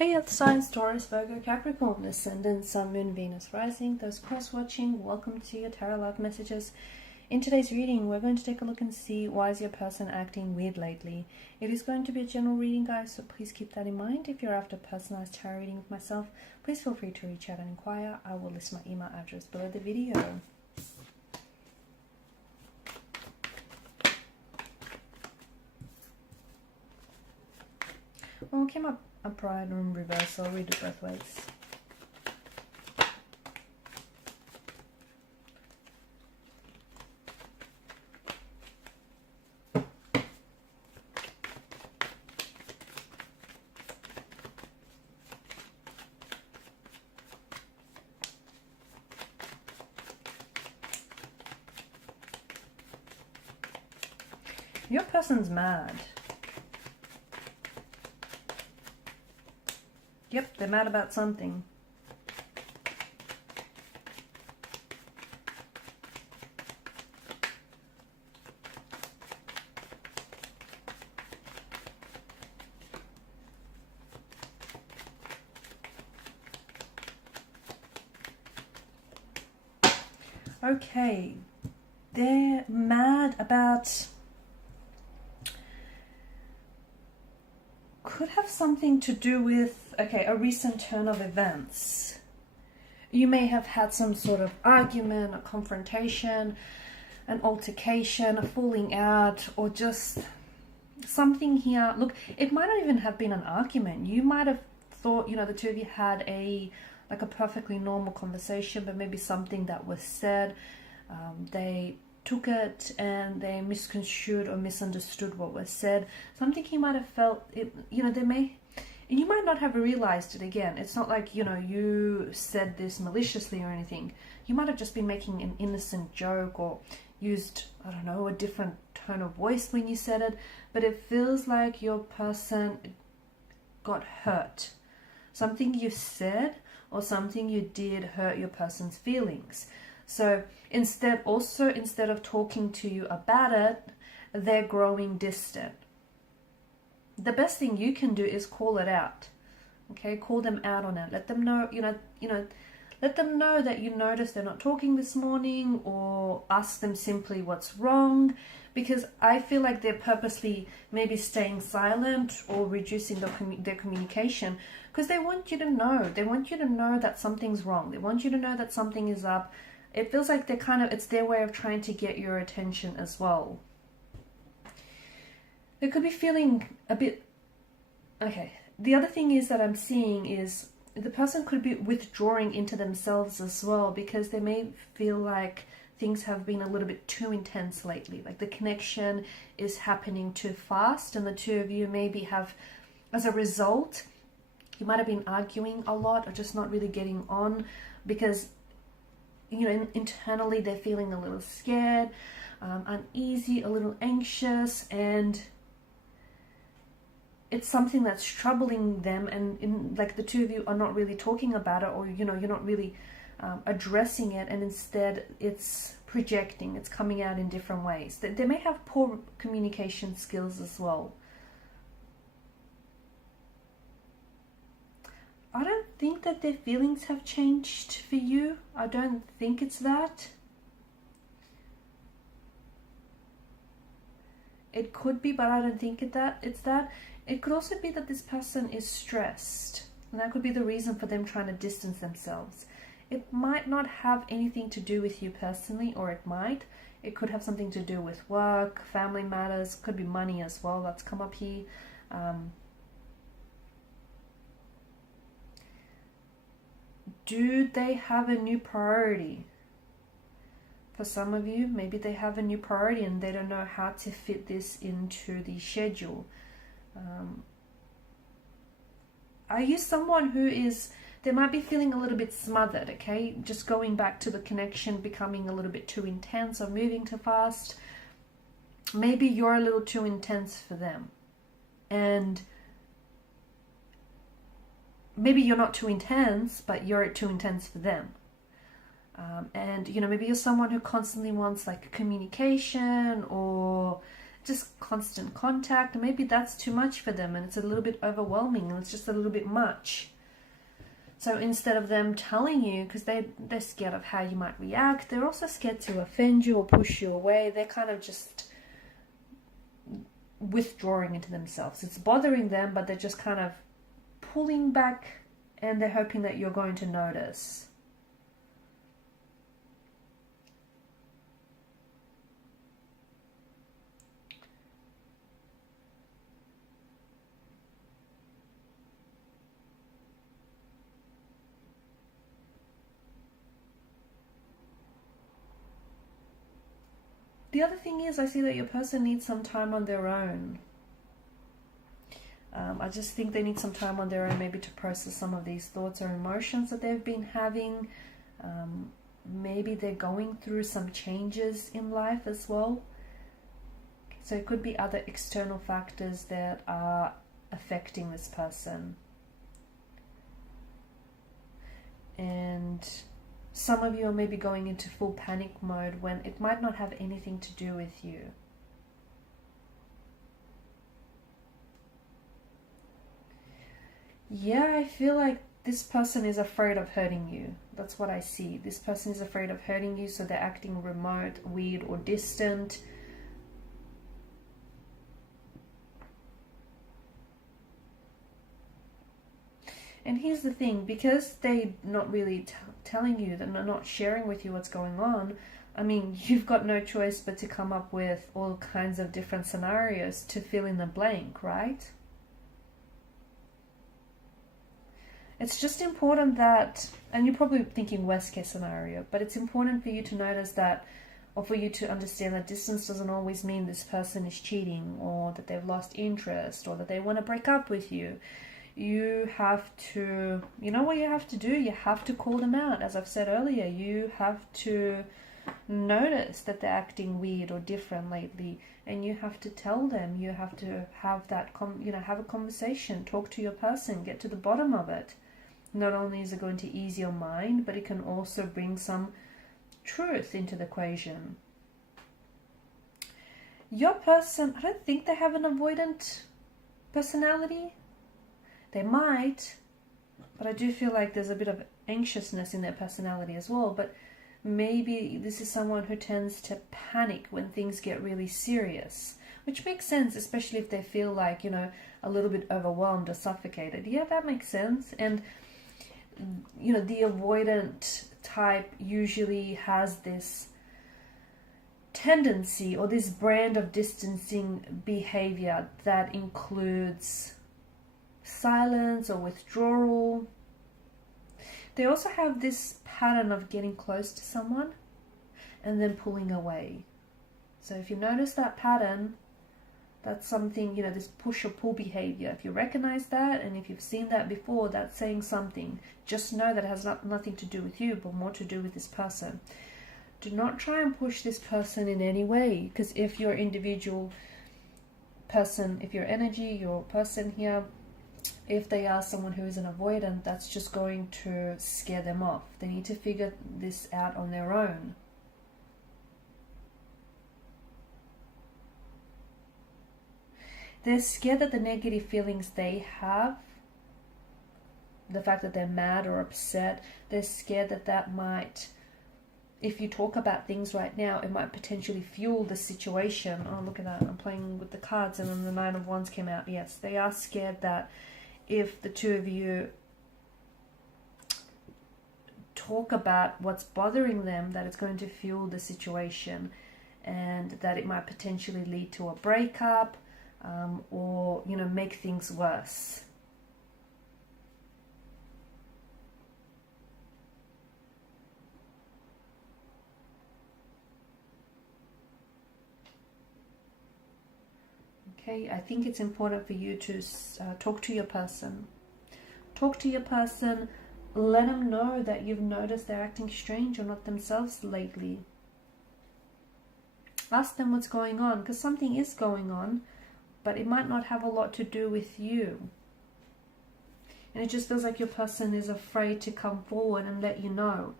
Hey Earth signs, Taurus, Virgo, Capricorn, Ascendant, Sun, Moon, Venus, Rising. Those cross-watching, welcome to your Tarot Love Messages. In today's reading, we're going to take a look and see why is your person acting weird lately. It is going to be a general reading, guys, so please keep that in mind. If you're after a personalized tarot reading with myself, please feel free to reach out and inquire. I will list my email address below the video. Well, we came up upright and in reverse, so I'll read it both ways. Your person's mad. Yep, they're mad about something. Okay, they're mad about... could have something to do with, okay, a recent turn of events. You may have had some sort of argument, a confrontation, an altercation, a falling out, or just something here. Look, it might not even have been an argument. You might have thought, you know, the two of you had a perfectly normal conversation, but maybe something that was said, they took it and they misconstrued or misunderstood what was said. Something he might have felt, it, you know, you might not have realized it. Again, it's not like, you know, you said this maliciously or anything. You might have just been making an innocent joke or used, I don't know, a different tone of voice when you said it, but it feels like your person got hurt. Something you said or something you did hurt your person's feelings. So instead of talking to you about it, they're growing distant. The best thing you can do is call it out. Okay, call them out on it. Let them know, let them know that you noticed they're not talking this morning, or ask them simply what's wrong, because I feel like they're purposely maybe staying silent or reducing their communication because they want you to know. They want you to know that something's wrong. They want you to know that something is up. It feels like it's their way of trying to get your attention as well. They could be feeling a bit... Okay, the other thing is that I'm seeing is the person could be withdrawing into themselves as well, because they may feel like things have been a little bit too intense lately. Like the connection is happening too fast, and the two of you maybe have, as a result, you might have been arguing a lot or just not really getting on because, you know, internally they're feeling a little scared, uneasy, a little anxious, and it's something that's troubling them, and like the two of you are not really talking about it, or, you know, you're not really addressing it, and instead it's projecting, it's coming out in different ways. They may have poor communication skills as well. I don't think that their feelings have changed for you. I don't think it's that. It could be, but I don't think it's that. It could also be that this person is stressed, and that could be the reason for them trying to distance themselves. It might not have anything to do with you personally, or it might. It could have something to do with work, family matters, could be money as well. That's come up here. Do they have a new priority? For some of you, maybe they have a new priority and they don't know how to fit this into the schedule. Are you someone who is, they might be feeling a little bit smothered, okay? Just going back to the connection becoming a little bit too intense or moving too fast. Maybe you're a little too intense for them. And maybe you're not too intense, but you're too intense for them. And, you know, maybe you're someone who constantly wants like communication, or just constant contact. Maybe that's too much for them and it's a little bit overwhelming and it's just a little bit much. So instead of them telling you, because they're scared of how you might react, they're also scared to offend you or push you away. They're kind of just withdrawing into themselves. It's bothering them, but they're just kind of pulling back and they're hoping that you're going to notice. The other thing is, I see that your person needs some time on their own. I just think they need some time on their own, maybe to process some of these thoughts or emotions that they've been having. Maybe they're going through some changes in life as well. So it could be other external factors that are affecting this person. And some of you are maybe going into full panic mode when it might not have anything to do with you. Yeah, I feel like this person is afraid of hurting you. That's what I see. This person is afraid of hurting you, so they're acting remote, weird, or distant. And here's the thing, because they're not really telling you, that they're not sharing with you what's going on, I mean, you've got no choice but to come up with all kinds of different scenarios to fill in the blank, right? It's just important that, and you're probably thinking worst case scenario, but it's important for you to notice that, or for you to understand that distance doesn't always mean this person is cheating, or that they've lost interest, or that they want to break up with you. You have to, you know what you have to do? You have to call them out. As I've said earlier, you have to notice that they're acting weird or different lately, and you have to tell them. You have to have that, have a conversation, talk to your person, get to the bottom of it. Not only is it going to ease your mind, but it can also bring some truth into the equation. Your person, I don't think they have an avoidant personality. They might, but I do feel like there's a bit of anxiousness in their personality as well. But maybe this is someone who tends to panic when things get really serious, which makes sense, especially if they feel like, a little bit overwhelmed or suffocated. Yeah, that makes sense. And, the avoidant type usually has this tendency or this brand of distancing behavior that includes silence or withdrawal. They also have this pattern of getting close to someone and then pulling away. So if you notice that pattern, that's something, this push or pull behavior. If you recognize that, and if you've seen that before, that's saying something. Just know that it has nothing to do with you, but more to do with this person. Do not try and push this person in any way, because if your individual person, if your energy, your person here, if they are someone who is an avoidant, that's just going to scare them off. They need to figure this out on their own. They're scared that the negative feelings they have, the fact that they're mad or upset, they're scared that that might, if you talk about things right now, it might potentially fuel the situation. Oh, look at that. I'm playing with the cards and then the Nine of Wands came out. Yes, they are scared that if the two of you talk about what's bothering them, that it's going to fuel the situation and that it might potentially lead to a breakup, or, make things worse. Okay, I think it's important for you to talk to your person. Talk to your person, let them know that you've noticed they're acting strange or not themselves lately. Ask them what's going on, because something is going on, but it might not have a lot to do with you. And it just feels like your person is afraid to come forward and let you know.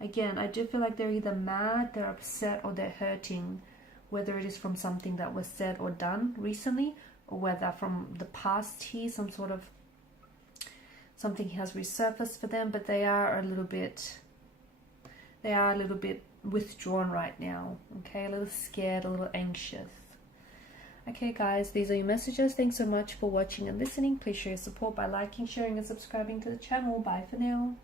Again, I do feel like they're either mad, they're upset, or they're hurting, whether it is from something that was said or done recently, or whether from the past here, something has resurfaced for them, but they are a little bit withdrawn right now, okay, a little scared, a little anxious. Okay guys, these are your messages. Thanks so much for watching and listening. Please show your support by liking, sharing and subscribing to the channel. Bye for now.